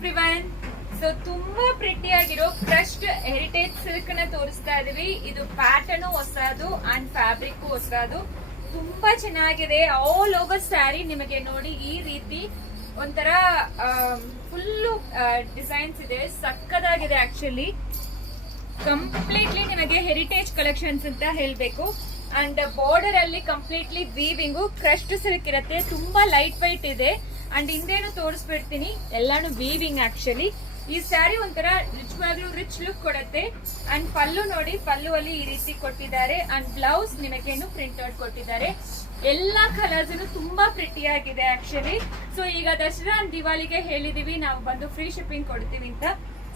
Everyone, so ತುಂಬಾ pretty ಆಗಿರೋ crushed heritage silk ನ ತೋರಿಸ್ತಾ ಇದೀವಿ. ಇದು ಪ್ಯಾಟರ್ನ್ ಹೊಸದು ಅಂಡ್ ಫ್ಯಾಬ್ರಿಕ್ ಹೊಸದು, ತುಂಬಾ ಚೆನ್ನಾಗಿದೆ. ಆಲ್ ಓವರ್ ಸ್ಯಾರಿ ನಿಮಗೆ ನೋಡಿ ಈ ರೀತಿ ಒಂಥರ ಫುಲ್ಲು ಡಿಸೈನ್ಸ್ ಇದೆ, ಸಕ್ಕದಾಗಿದೆ. ಆಕ್ಚುಲಿ ಕಂಪ್ಲೀಟ್ಲಿ ನಿಮಗೆ ಹೆರಿಟೇಜ್ ಕಲೆಕ್ಷನ್ಸ್ ಅಂತ ಹೇಳ್ಬೇಕು. ಅಂಡ್ ಬಾರ್ಡರ್ ಅಲ್ಲಿ ಕಂಪ್ಲೀಟ್ಲಿ ವೀವಿಂಗು ಕ್ರಶ್ಡ್ ಸಿಲ್ಕ್ ಇರುತ್ತೆ, ತುಂಬಾ ಲೈಟ್ ವೈಟ್ ಇದೆ. ಅಂಡ್ ಹಿಂದೇನು ತೋರಿಸ್ಬಿಡ್ತೀನಿ, ಎಲ್ಲಾನು ವೀವಿಂಗ್. ಆಕ್ಚುಲಿ ಈ ಸ್ಯಾರಿ ಒಂಥರ ನಿಜವಾಗ್ಲೂ ರಿಚ್ ಲುಕ್ ಕೊಡುತ್ತೆ. ಅಂಡ್ ಪಲ್ಲು ನೋಡಿ, ಪಲ್ಲು ಅಲ್ಲಿ ಈ ರೀತಿ ಕೊಟ್ಟಿದ್ದಾರೆ. ಅಂಡ್ ಬ್ಲೌಸ್ ನಿಮಗೇನು ಪ್ರಿಂಟ್ ಔಟ್ ಕೊಟ್ಟಿದ್ದಾರೆ. ಎಲ್ಲಾ ಕಲರ್ಸ್ ತುಂಬಾ ಪ್ರಿಟಿ ಆಗಿದೆ ಆಕ್ಚುಲಿ. ಸೊ ಈಗ ದಸರಾ ಅಂಡ್ ದಿವಾಲಿಗೆ ಹೇಳಿದೀವಿ ನಾವು ಬಂದು ಫ್ರೀ ಶಿಪ್ಪಿಂಗ್ ಕೊಡ್ತೀವಿ ಅಂತ.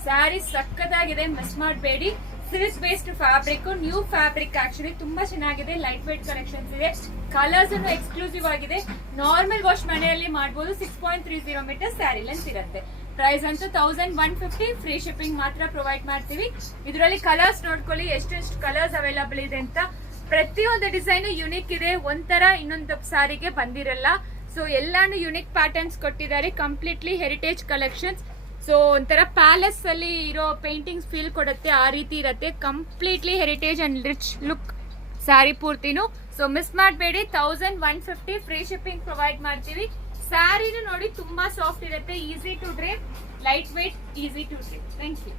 ಸ್ಯಾರಿ ಸಕ್ಕದಾಗಿದೆ, ಮಿಸ್ ಮಾಡಬೇಡಿ. Silk based fabric, new fabric. Actually ತುಂಬಾ ಚೆನ್ನಾಗಿದೆ, ಲೈಟ್ ವೇಟ್ ಕಲೆಕ್ಷನ್ಸ್ ಇದೆ. ಕಲರ್ಸ್ ಎಕ್ಸ್ಕ್ಲೂಸಿವ್ ಆಗಿದೆ. ನಾರ್ಮಲ್ ವಾಶ್ ಮನೆಯಲ್ಲಿ ಮಾಡಬಹುದು. 6.30 ಮೀಟರ್ ಸ್ಯಾರಿ ಲೆಂತ್ ಇರುತ್ತೆ. ಪ್ರೈಸ್ ಅಂತೂ 1150. ಫ್ರೀ ಶಿಪ್ಪಿಂಗ್ ಮಾತ್ರ ಪ್ರೊವೈಡ್ ಮಾಡ್ತೀವಿ. ಇದರಲ್ಲಿ ಕಲರ್ಸ್ ನೋಡ್ಕೊಳ್ಳಿ, ಎಷ್ಟೆಷ್ಟು ಕಲರ್ಸ್ ಅವೈಲಬಲ್ ಇದೆ ಅಂತ. ಪ್ರತಿಯೊಂದು ಡಿಸೈನ್ ಯುನಿಕ್ ಇದೆ, ಒಂಥರ ಇನ್ನೊಂದು ಸಾರಿಗೆ ಬಂದಿರಲ್ಲ. ಸೊ ಎಲ್ಲಾನು ಯುನಿಕ್ ಪ್ಯಾಟರ್ನ್ಸ್ ಕೊಟ್ಟಿದ್ದಾರೆ, ಕಂಪ್ಲೀಟ್ಲಿ ಹೆರಿಟೇಜ್ ಕಲೆಕ್ಷನ್ಸ್. ಸೊ ಒಂಥರ ಪ್ಯಾಲೇಸ್ ಅಲ್ಲಿ ಇರೋ ಪೇಂಟಿಂಗ್ಸ್ ಫೀಲ್ ಕೊಡುತ್ತೆ, ಆ ರೀತಿ ಇರುತ್ತೆ. Completely heritage and rich look sari ಪೂರ್ತಿನು. ಸೊ ಮಿಸ್ ಮಾಡಬೇಡಿ. 1150 ಫ್ರೀ ಶಿಪ್ಪಿಂಗ್ ಪ್ರೊವೈಡ್ ಮಾಡ್ತೀವಿ. ಸ್ಯಾರಿನೂ ನೋಡಿ ತುಂಬಾ ಸಾಫ್ಟ್ ಇರುತ್ತೆ, easy to drape, light weight, easy to drape. Thank you.